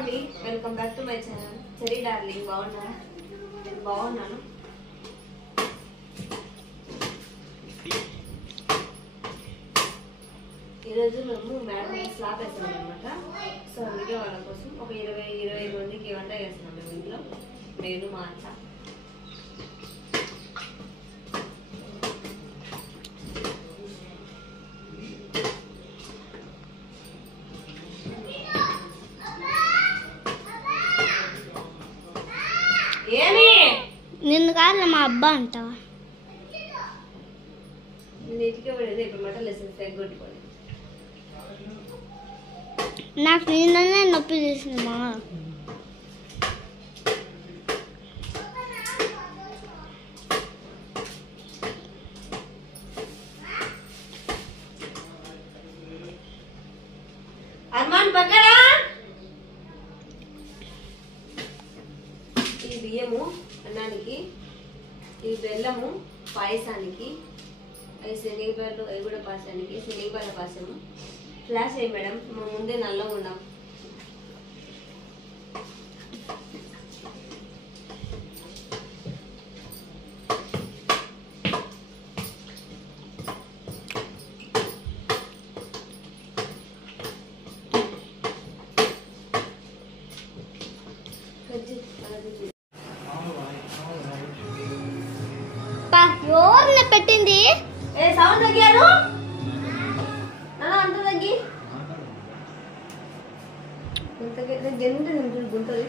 అండి, welcome back to my channel cherry darling. బాగున్నారా? నేను బాగున్నాను. ఈరోజు మేము మేడం స్లాబ్ వేస్తున్నాం అనమాట. సో అందుకే వాళ్ళ కోసం ఒక 20-25 మందికి వంట చేస్తున్నాం మేము ఇంట్లో, నేను మా అత్త. నిన్ను కాదు మా అబ్బా అంటావా? నీటికే పడేది ఇప్పుడు మటన్ లెసన్స్ తగ్గొట్టుకోండి. నాకు నిన్ననే నొప్పి చేసింది మా అర్మాన్ పక్కరా. ఈ బియ్యము అన్నానికి, ఈ బెల్లము పాయసానికి, అవి శనగపాయలు అవి కూడా పాయసానికి, శనగపాయల పాయసము. ఫ్లాష్ అయ్యి మేడం, మా ముందే నల్లగా ఉన్నాం. ఎవరిని పెట్టింది? సౌండ్ తగ్గారు అంత తగ్గి జంటు గుంటది.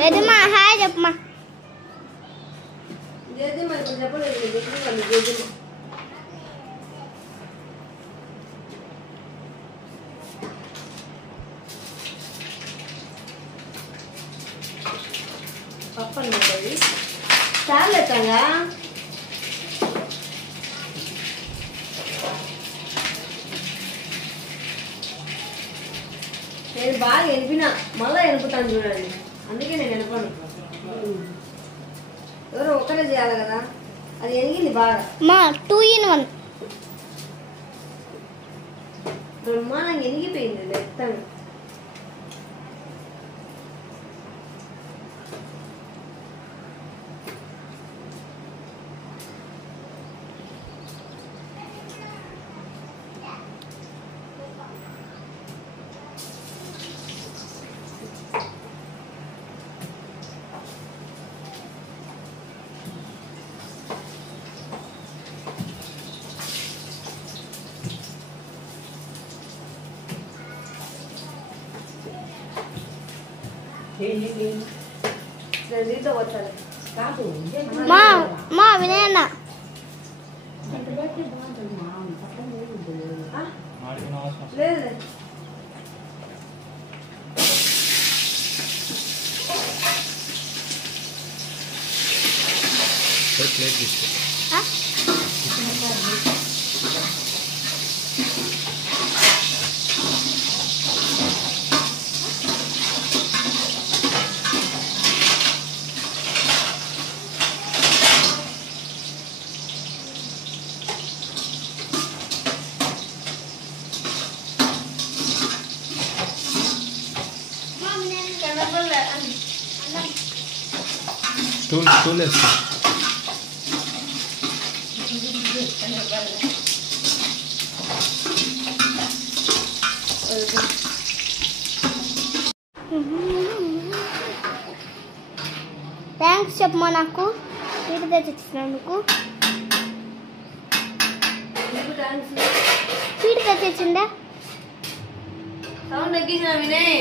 లేదమ్మా, హాయ్ చెప్పమ్మా. పప్పు అన్నది చాలా ఎత్తంగా. నేను బాగా ఎనిపినా, మళ్ళా ఎనుపుతాను చూడండి. అందుకే నేను ఎనపను. ఎవరో ఒక్కరే చేయాలి కదా, అది ఎనిగింది బాగా. మా 2 in 1 బ్రహ్మాండంగా ఎనిగిపోయింది మెత్తను. మా వినయన్న లేదు స్టూల్ వేస్తా. థ్యాంక్స్ చెప్పమ్మా, నాకు స్వీట్ తెచ్చిచ్చినందుకు. స్వీట్ తెచ్చిచ్చిందా? సౌండ్ తగ్గించిన వినయ్.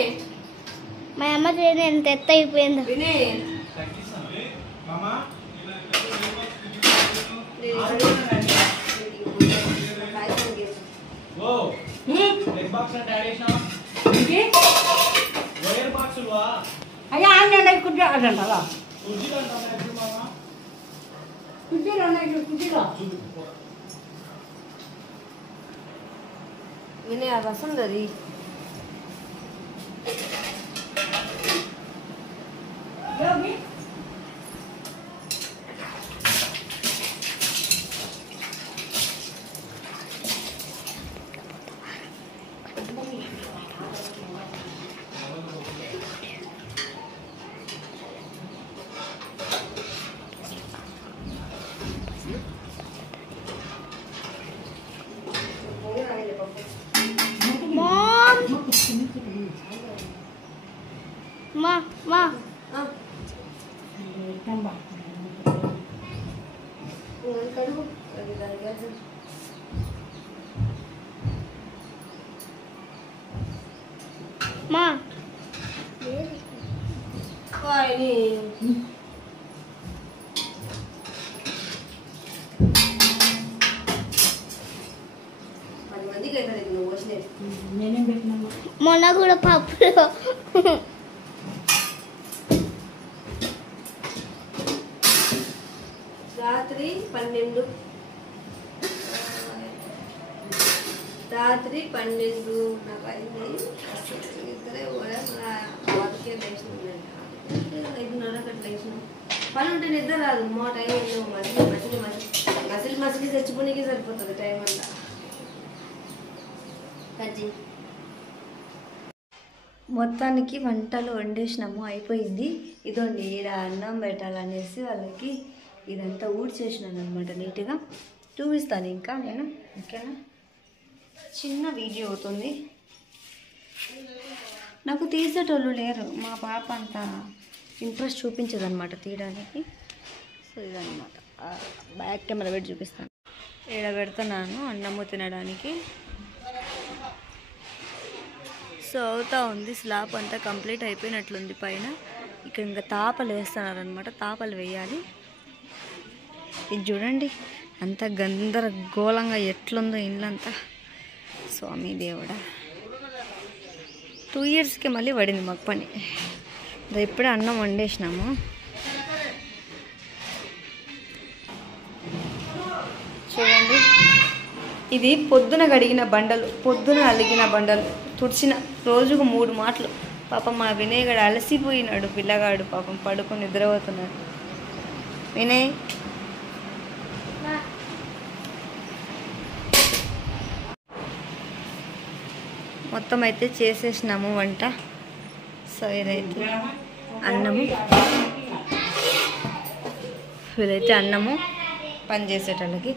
మా అమ్మ చూడండి ఎంత ఎత్త అయిపోయిందో. వినయ్ అయ్యా ఆన్లైన్ కుర్చీ అదంటావా? కుర్చీలో కుర్చీలో వినయ్ రసం దది మా మా కడుగు అది దాని మా కాయని 10 మందికి అవుతుంది నువ్వు వచ్చినది. నేనేం పెట్టినమ్మా మొన్న కూడా పప్పులో రాత్రి 12 నాకు అయింది. అసలు ఇద్దరే కూడా వాటికే లేచినాం. 5:30 అట్లా లేచినాం. పని ఉంటే నిద్ర రాదు. మా టైం వెళ్ళాము. మసిలి తెచ్చుకునేకి సరిపోతుంది టైం అంతా. కజ్జి మొత్తానికి వంటలు వండేసినాము, అయిపోయింది. ఇదోండి ఈడ అన్నం పెట్టాలనేసి వాళ్ళకి ఇదంతా ఊడ్చేసినాను అనమాట. నీట్గా చూపిస్తాను ఇంకా నేను. ఓకేనా, చిన్న వీడియో అవుతుంది. నాకు తీసేటోళ్ళు లేరు. మా పాప అంత ఇంట్రెస్ట్ చూపించదు అనమాట తీయడానికి. సో ఇదన్నమాట. బ్యాక్ కెమెరా పెట్టి చూపిస్తాను. ఈడ పెడుతున్నాను అన్నము తినడానికి. సో అవుతా ఉంది. స్లాబ్ అంతా కంప్లీట్ అయిపోయినట్లుంది పైన. ఇక్కడ ఇంకా తాపలు వేస్తున్నారనమాట. తాపలు వేయాలి. ఇది చూడండి అంత గందరగోళంగా ఎట్లుందో ఇల్లంతా. స్వామి దేవుడా, 2 ఇయర్స్కి మళ్ళీ పడింది మాకు పని. ఇప్పుడే అన్నం వండేసినాము. చూడండి, ఇది పొద్దున కడిగిన బండలు, పొద్దున అలిగిన బండలు, తుడిచిన రోజుకు 3 మాటలు. పాపం మా వినయ్ గడు అలసిపోయినాడు. పిల్లగాడు పాపం పడుకొని నిద్రపోతున్నాడు. వినయ్ మొత్తం అయితే చేసేసినాము వంట. సో ఇదైతే అన్నము, ఇదైతే అన్నము పని చేసేటోళ్ళకి.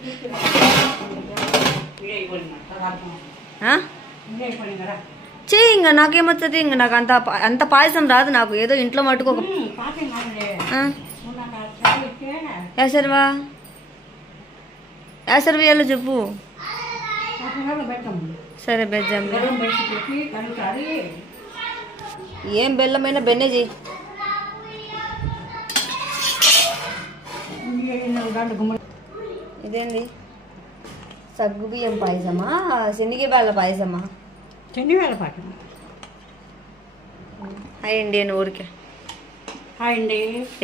చేయి, ఇంకా నాకేమవుతుంది? ఇంకా నాకు అంత పాయసం రాదు. నాకు ఏదో ఇంట్లో మటుకు ఒక యాసర్వేయాలో చెప్పు. సరే బెజ్జం. ఏం బెల్లమైనా బెన్నే చెయ్యి. ఇదేంది? సగ్గు బియ్యం పాయసమా, శనగ పాయసమా? శనివేళ పాట. హాయ్ అండి. అని ఊరికే హాయ్ అండి.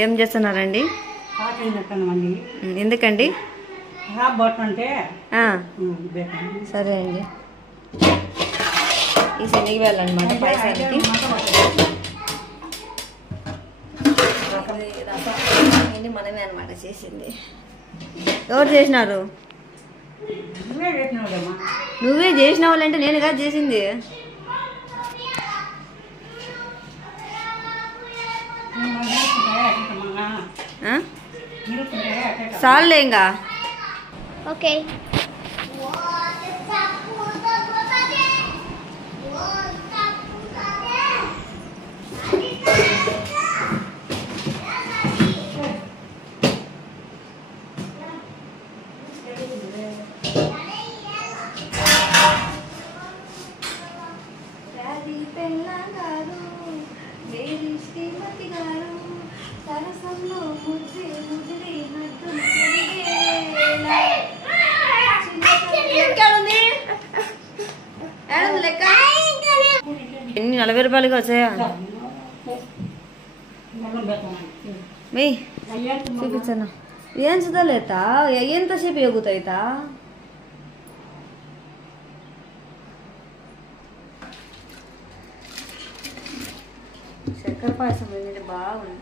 ఏం చేస్తున్నారండి? పాట అయినట్టుందండి. ఎందుకండి? బొట్ట అంటే సరే అండి. ఈ శనగ అనమాట పాయసానికి. రసం మనమే అనమాట చేసింది. ఎవరు చేసినారు? నువ్వే చేసిన వాళ్ళంటే నేను కాదు చేసింది. చాలులే ఇంకా. ఓకే. ఎన్ని 40 రూపాయలుగా వచ్చాయా? మీ చూపించనా? ఏం చదవలేతా? ఎంతసేపు ఎగుతాయితా? చక్కెర పాయసం బాగుంది.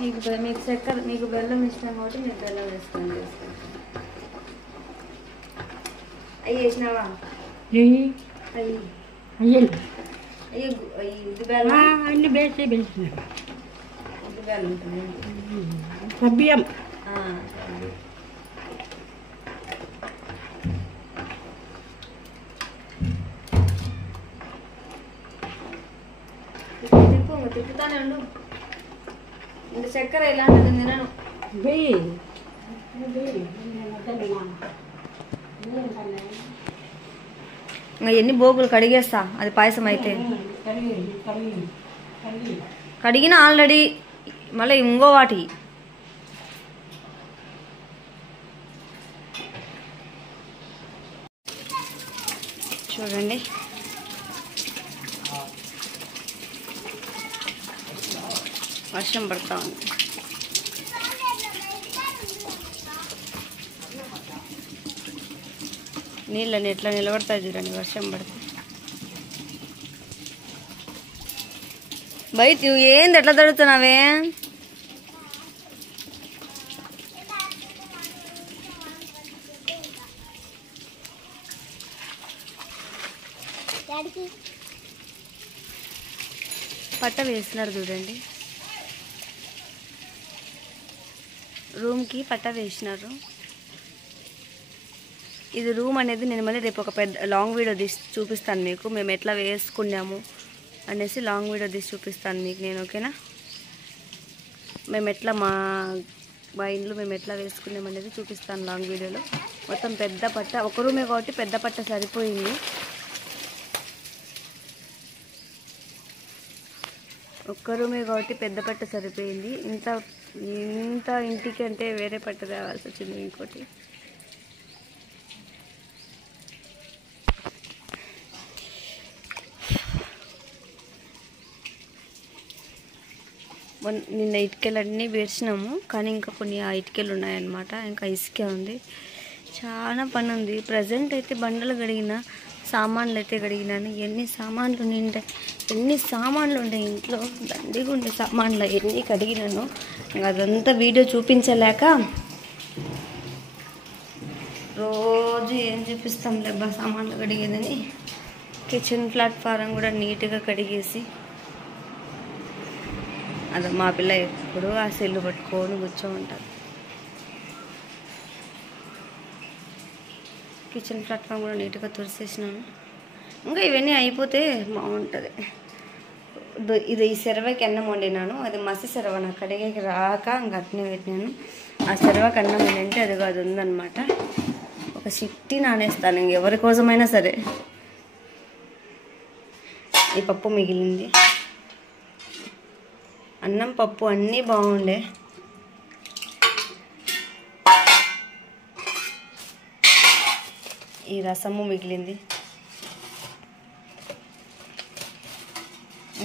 మీకు చక్కెర మీకు బెల్లం ఇష్టం కాబట్టి మీరు బెల్లం వేసుకొని అవి వేసినావా? అయ్యి అయ్యండి ఇది బెల్లం అన్ని వేసి వేసిన ఇది బెల్లం ఉంటుంది. సభ్యం తిప్పుతానే ఉండు. ఇంకా చక్కెర ఇలాంటిది తినను. ఇంకా ఎన్ని బోగులు కడిగేస్తా అది పాయసం అయితే. కడిగిన ఆల్రెడీ మళ్ళీ ఇంకో వాటి చూడండి. వర్షం పడతా ఉంది. నీళ్ళని ఎట్లా నిలబడతాయి చూడండి వర్షం పడితే. బయట నువ్వు ఏంది ఎట్లా తడుతున్నావే? పట్ట వేసినారు చూడండి, రూమ్కి పట్ట వేసినారు. ఇది రూమ్ అనేది నేను మళ్ళీ రేపు ఒక పెద్ద లాంగ్ వీడియో తీసి చూపిస్తాను మీకు, మేము ఎట్లా వేసుకున్నాము అనేసి లాంగ్ వీడియో తీసి చూపిస్తాను మీకు నేను. ఓకేనా? మేము ఎట్లా మా ఇంట్లో మేము ఎట్లా వేసుకున్నాం అనేది చూపిస్తాను లాంగ్ వీడియోలో. మొత్తం పెద్ద పట్ట, ఒక రూమే కాబట్టి పెద్ద పట్ట సరిపోయింది. ఒక్క రూమే కాబట్టి పెద్ద పట్ట సరిపోయింది. ఇంత ఇంటికి అంటే వేరే పట్ట తేవాల్సి వచ్చింది ఇంకోటి. నిన్న ఇటుకలన్నీ పేర్చినాము, కానీ ఇంకా కొన్ని ఆ ఇటుకలు ఉన్నాయన్నమాట. ఇంకా ఇసుకే ఉంది, చాలా పని ఉంది. ప్రజెంట్ అయితే బండలు కడిగిన, సామాన్లు అయితే కడిగినాను. ఎన్ని సామాన్లు ఉంటాయి ఇంట్లో, దండిగా ఉండే సామాన్లు ఎన్ని కడిగినాను. అదంతా వీడియో చూపించలేక రోజు ఏం చూపిస్తాం లేబ్బా సామాన్లు కడిగేదని. కిచెన్ ప్లాట్ఫారం కూడా నీట్గా కడిగేసి, అది మా పిల్ల ఎప్పుడు ఆ సెల్లు పట్టుకొని కూర్చో ఉంటారు. కిచెన్ ప్లాట్ఫామ్ కూడా నీట్గా తుడిసేసినాను. ఇంకా ఇవన్నీ అయిపోతే బాగుంటుంది. ఇది ఈ సెరవకి అన్నం వండినాను, అది మసి సెరవ నాకు కడిగేకి రాక ఇంకా అట్నే పెట్టినాను. ఆ సెరవకి అన్నం వండింటే అదిగో అది ఉందన్నమాట. ఒక చిట్టి నానేస్తాను ఇంకెవరి కోసమైనా సరే. ఈ పప్పు మిగిలింది, అన్నం పప్పు అన్నీ బాగుండే. ఈ రసము మిగిలింది.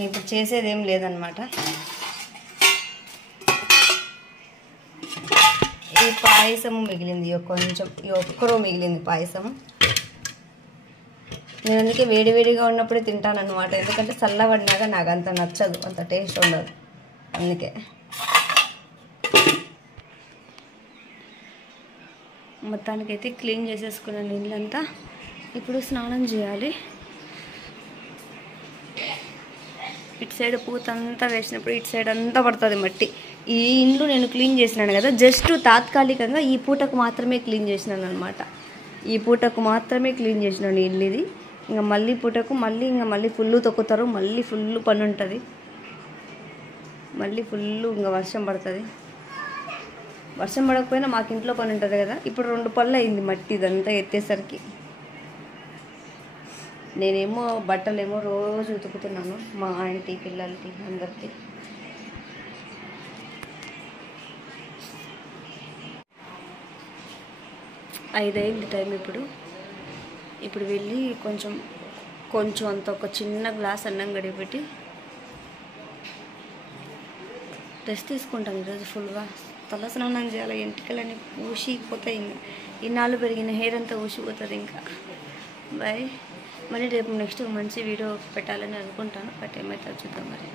ఇప్పుడు చేసేది ఏం లేదనమాట. ఈ పాయసము మిగిలింది కొంచెం, ఈ ఒక్కరో మిగిలింది పాయసము. నేను అందుకే వేడివేడిగా ఉన్నప్పుడే తింటాను అనమాట, ఎందుకంటే చల్లబడినాక నాకు అంత నచ్చదు, అంత టేస్ట్ ఉండదు. అందుకే మొత్తానికైతే క్లీన్ చేసేసుకున్నాను ఇల్లంతా. ఇప్పుడు స్నానం చేయాలి. ఇటు సైడ్ పూత అంతా వేసినప్పుడు ఇటు సైడ్ అంతా పడుతుంది మట్టి. ఈ ఇల్లు నేను క్లీన్ చేసినాను కదా, జస్ట్ తాత్కాలికంగా ఈ పూటకు మాత్రమే క్లీన్ చేసినాను అనమాట. ఈ పూటకు మాత్రమే క్లీన్ చేసినాను ఇల్లు ఇది. ఇంకా మళ్ళీ పూటకు మళ్ళీ ఫుల్ తొక్కుతారు, మళ్ళీ ఫుల్ పని ఉంటుంది, మళ్ళీ ఫుల్ ఇంకా వర్షం పడుతుంది. వర్షం పడకపోయినా మాకు ఇంట్లో పని ఉంటుంది కదా. ఇప్పుడు 2 పళ్ళు అయింది మట్టి ఇదంతా ఎత్తేసరికి. నేనేమో బట్టలేమో రోజు ఉతుకుతున్నాను, మా ఆంటీ పిల్లలకి అందరికీ. ఐదైంది టైం ఇప్పుడు వెళ్ళి కొంచెం అంత ఒక చిన్న గ్లాస్ అన్నం గడిపెట్టి రెస్ట్ తీసుకుంటాం. ఈరోజు ఫుల్గా తల స్నానం చేయాలి, ఎంటికలన్నీ ఊసిపోతాయి. ఇంకా ఇన్నాళ్ళు పెరిగిన హెయిర్ అంతా ఊసిపోతుంది. ఇంకా బాయ్. మళ్ళీ రేపు నెక్స్ట్ మంచి వీడియో పెట్టాలని అనుకుంటాను. బట్ ఏమైతే చూద్దాం మరి.